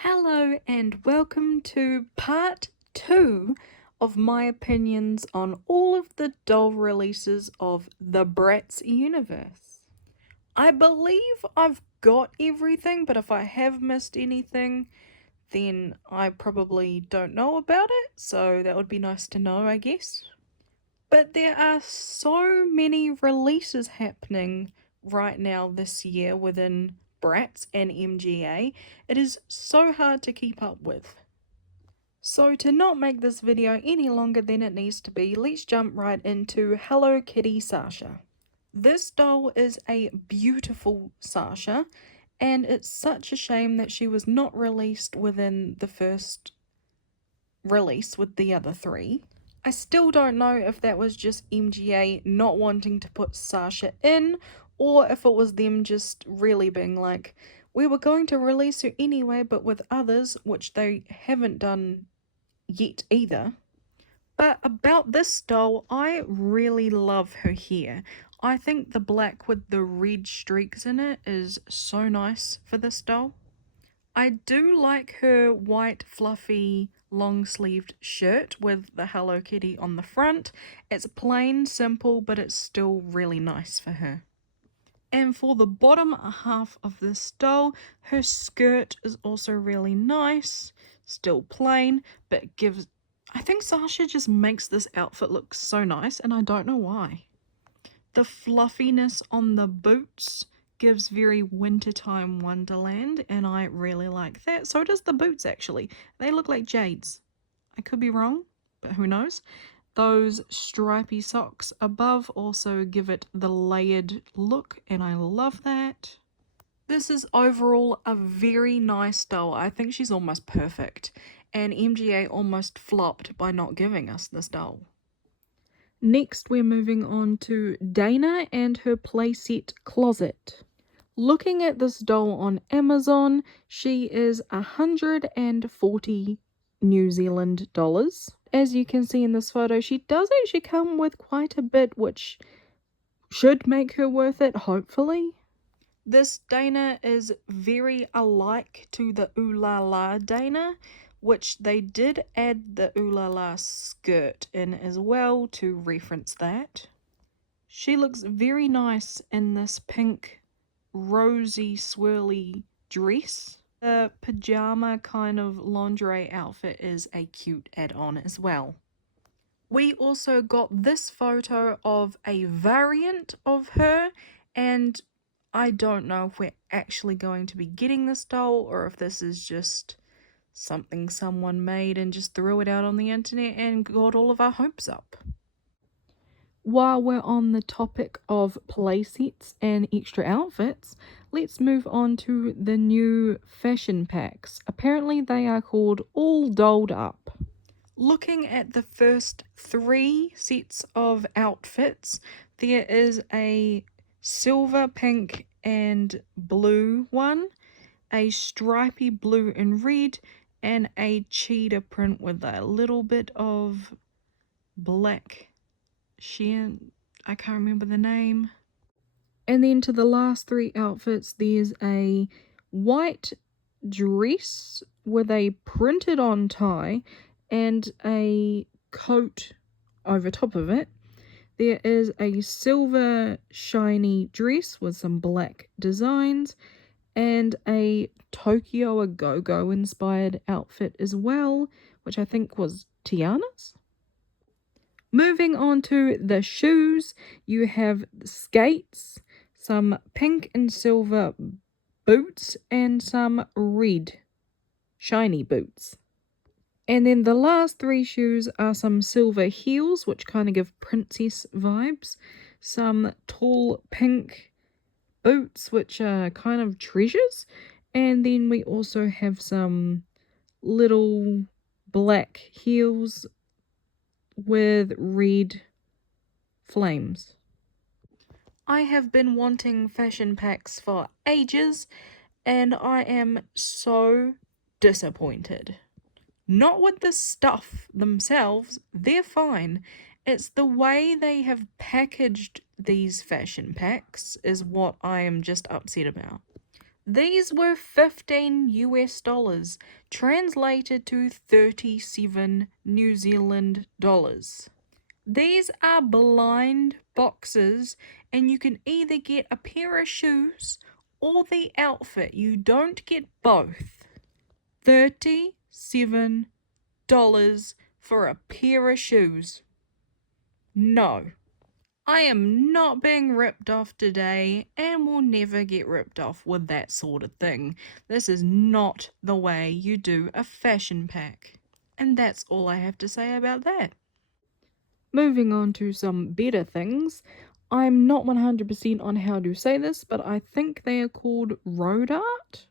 Hello and welcome to part 2 of my opinions on all of the doll releases of the Bratz universe. I believe I've got everything, but if I have missed anything, then I probably don't know about it, so that would be nice to know, I guess. But there are so many releases happening right now this year within Bratz and MGA, it is so hard to keep up with. So to not make this video any longer than it needs to be, let's jump right into Hello Kitty Sasha. This doll is a beautiful Sasha, and it's such a shame that she was not released within the first release with the other three. I still don't know if that was just MGA not wanting to put Sasha in, or if it was them just really being like, we were going to release her anyway, but with others, which they haven't done yet either. But about this doll, I really love her hair. I think the black with the red streaks in it is so nice for this doll. I do like her white fluffy long-sleeved shirt with the Hello Kitty on the front. It's plain, simple, but it's still really nice for her. And for the bottom half of this doll, her skirt is also really nice, still plain, but gives... I think Sasha just makes this outfit look so nice, and I don't know why. The fluffiness on the boots gives very wintertime wonderland, and I really like that. So does the boots, actually. They look like jades. I could be wrong, but who knows. Those stripy socks above also give it the layered look, and I love that. This is overall a very nice doll. I think she's almost perfect, and MGA almost flopped by not giving us this doll. Next, we're moving on to Dana and her playset closet. Looking at this doll on Amazon, she is 140 New Zealand dollars. As you can see in this photo, she does actually come with quite a bit, which should make her worth it, hopefully. This Dana is very alike to the Ooh La La Dana, which they did add the Ooh La La skirt in as well to reference that. She looks very nice in this pink rosy swirly dress. The pajama kind of lingerie outfit is a cute add-on as well. We also got this photo of a variant of her, and I don't know if we're actually going to be getting this doll or if this is just something someone made and just threw it out on the internet and got all of our hopes up. While we're on the topic of playsets and extra outfits, let's move on to the new fashion packs. Apparently they are called All Dolled Up. Looking at the first 3 sets of outfits, there is a silver, pink and blue one, a stripy blue and red, and a cheetah print with a little bit of black sheer, I can't remember the name. And then to the last 3 outfits, there's a white dress with a printed on tie and a coat over top of it. There is a silver shiny dress with some black designs and a Tokyo A Go-Go inspired outfit as well, which I think was Tiana's. Moving on to the shoes, you have skates, some pink and silver boots, and some red shiny boots. And then the last 3 shoes are some silver heels, which kind of give princess vibes, some tall pink boots, which are kind of treasures, and then we also have some little black heels with red flames. I have been wanting fashion packs for ages, and I am so disappointed. Not with the stuff themselves, they're fine. It's the way they have packaged these fashion packs is what I am just upset about. These were 15 US dollars, translated to 37 New Zealand dollars. These are blind boxes, and you can either get a pair of shoes or the outfit. You don't get both. $37 for a pair of shoes. No. I am not being ripped off today and will never get ripped off with that sort of thing. This is not the way you do a fashion pack. And that's all I have to say about that. Moving on to some better things. I'm not 100% on how to say this, but I think they are called road art.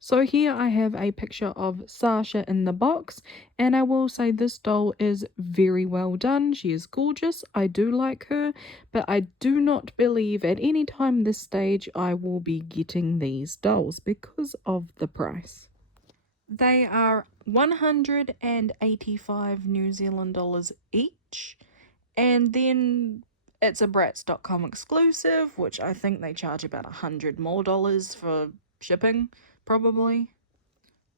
So here I have a picture of Sasha in the box, and I will say this doll is very well done. She is gorgeous. I do like her, but I do not believe at any time this stage I will be getting these dolls because of the price. They are 185 New Zealand dollars each, and then it's a Bratz.com exclusive, which I think they charge about $100 more for shipping, probably.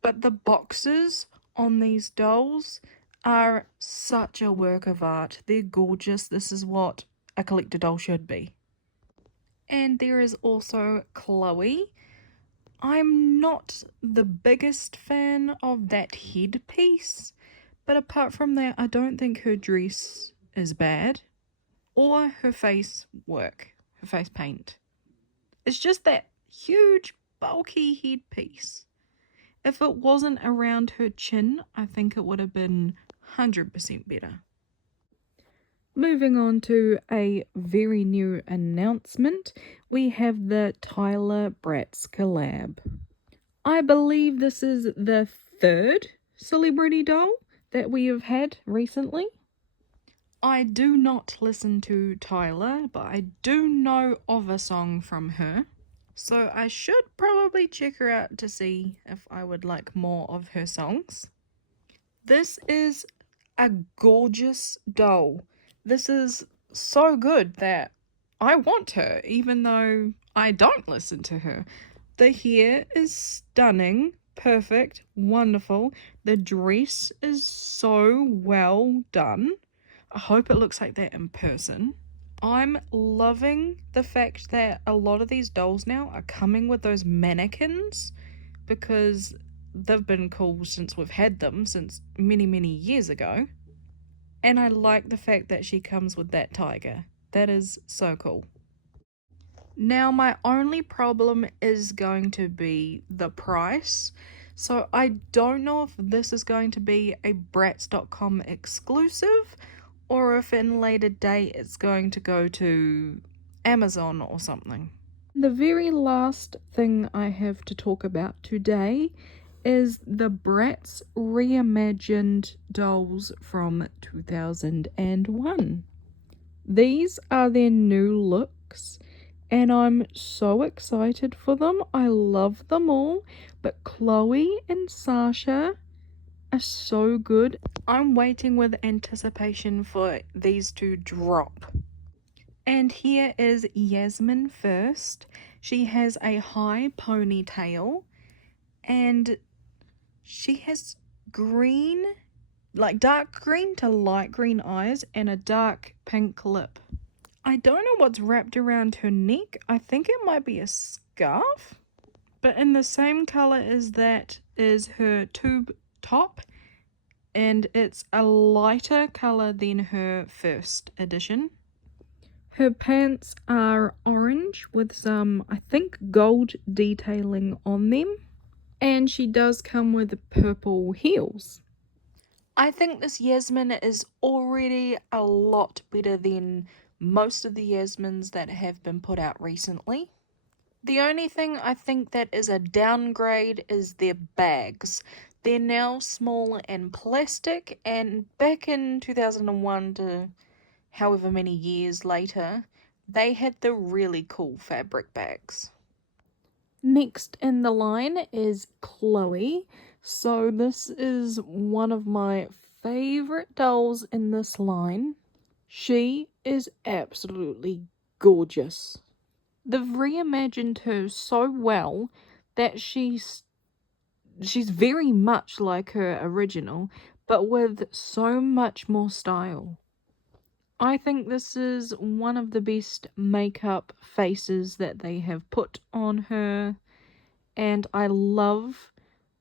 But the boxes on these dolls are such a work of art. They're gorgeous. This is what a collector doll should be. And there is also Chloe. I'm not the biggest fan of that headpiece, but apart from that, I don't think her dress is bad or her face work, her face paint. It's just that huge, bulky headpiece. If it wasn't around her chin, I think it would have been 100% better. Moving on to a very new announcement, we have the Tyler Bratz collab. I believe this is the third celebrity doll that we have had recently. I do not listen to Tyler, but I do know of a song from her. So I should probably check her out to see if I would like more of her songs. This is a gorgeous doll. This is so good that I want her, even though I don't listen to her. The hair is stunning, perfect, wonderful. The dress is so well done. I hope it looks like that in person. I'm loving the fact that a lot of these dolls now are coming with those mannequins, because they've been cool since we've had them, since many, many years ago. And I like the fact that she comes with that tiger. That is so cool. Now, my only problem is going to be the price. So I don't know if this is going to be a Bratz.com exclusive, or if in later date it's going to go to Amazon or something. The very last thing I have to talk about today is the Bratz reimagined dolls from 2001. These are their new looks, and I'm so excited for them. I love them all, but Chloe and Sasha are so good. I'm waiting with anticipation for these to drop. And here is Yasmin first. She has a high ponytail, and she has green, like dark green to light green eyes, and a dark pink lip. I don't know what's wrapped around her neck. I think it might be a scarf. But in the same color as that is her tube top, and it's a lighter color than her first edition. Her pants are orange with some, I think, gold detailing on them. And she does come with purple heels. I think this Yasmin is already a lot better than most of the Yasmins that have been put out recently. The only thing I think that is a downgrade is their bags. They're now small and plastic, and back in 2001 to however many years later, they had the really cool fabric bags. Next in the line is Chloe. So this is one of my favorite dolls in this line. She is absolutely gorgeous. They've reimagined her so well that she's very much like her original, but with so much more style. I think this is one of the best makeup faces that they have put on her, and I love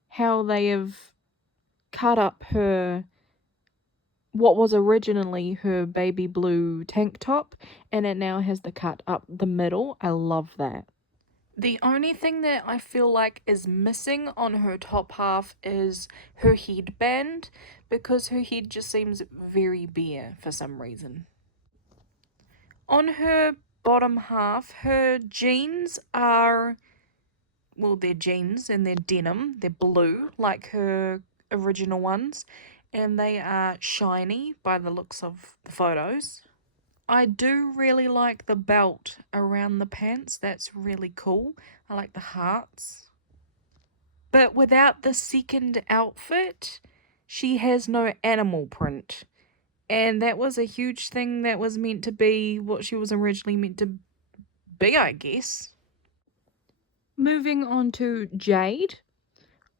how they have cut up what was originally her baby blue tank top, and it now has the cut up the middle. I love that. The only thing that I feel like is missing on her top half is her headband, because her head just seems very bare for some reason. On her bottom half, her jeans are, well, they're jeans and they're denim. They're blue like her original ones, and they are shiny by the looks of the photos. I do really like the belt around the pants. That's really cool. I like the hearts. But without the second outfit, she has no animal print. And that was a huge thing that was meant to be what she was originally meant to be, I guess. Moving on to Jade.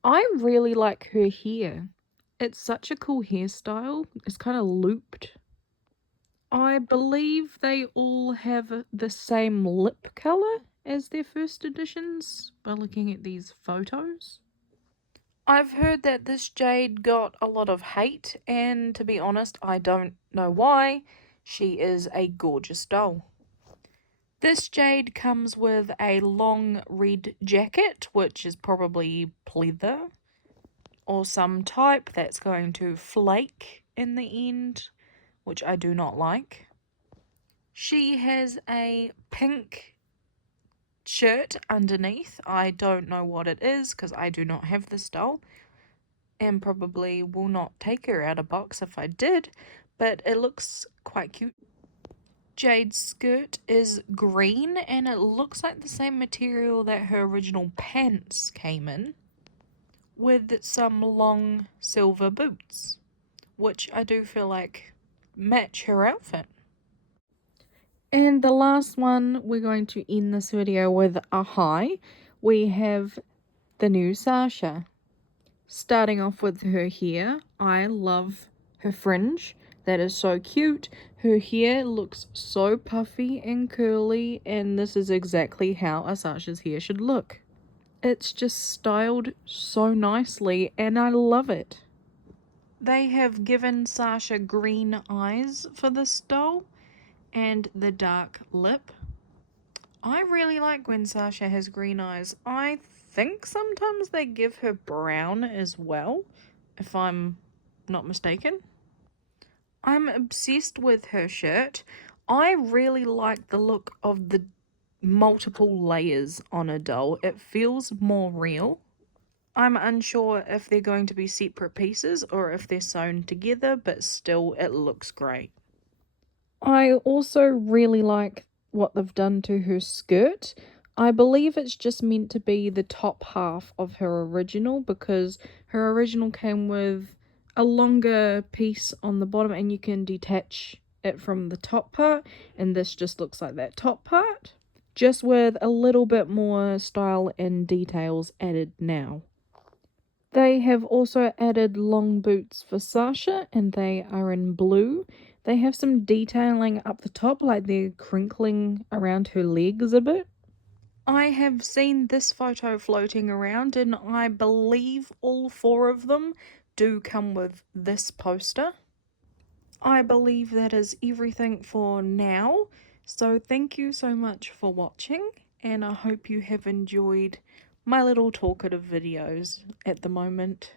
I really like her hair. It's such a cool hairstyle. It's kind of looped. I believe they all have the same lip colour as their first editions by looking at these photos. I've heard that this Jade got a lot of hate, and to be honest, I don't know why. She is a gorgeous doll. This Jade comes with a long red jacket, which is probably pleather or some type that's going to flake in the end, which I do not like. She has a pink shirt underneath. I don't know what it is because I do not have this doll, and probably will not take her out of box if I did, but it looks quite cute. Jade's skirt is green, and it looks like the same material that her original pants came in, with some long silver boots, which I do feel like match her outfit. And the last one, we're going to end this video with a high. We have the new Sasha. Starting off with her hair, I love her fringe. That is so cute. Her hair looks so puffy and curly, and this is exactly how a Sasha's hair should look. It's just styled so nicely, and I love it. They have given Sasha green eyes for this doll, and the dark lip. I really like when Sasha has green eyes. I think sometimes they give her brown as well, if I'm not mistaken. I'm obsessed with her shirt. I really like the look of the multiple layers on a doll. It feels more real. I'm unsure if they're going to be separate pieces or if they're sewn together, but still it looks great. I also really like what they've done to her skirt. I believe it's just meant to be the top half of her original, because her original came with a longer piece on the bottom and you can detach it from the top part, and this just looks like that top part, just with a little bit more style and details added now. They have also added long boots for Sasha, and they are in blue. They have some detailing up the top, like they're crinkling around her legs a bit. I have seen this photo floating around, and I believe all 4 of them do come with this poster. I believe that is everything for now, so thank you so much for watching, and I hope you have enjoyed my little talkative videos at the moment.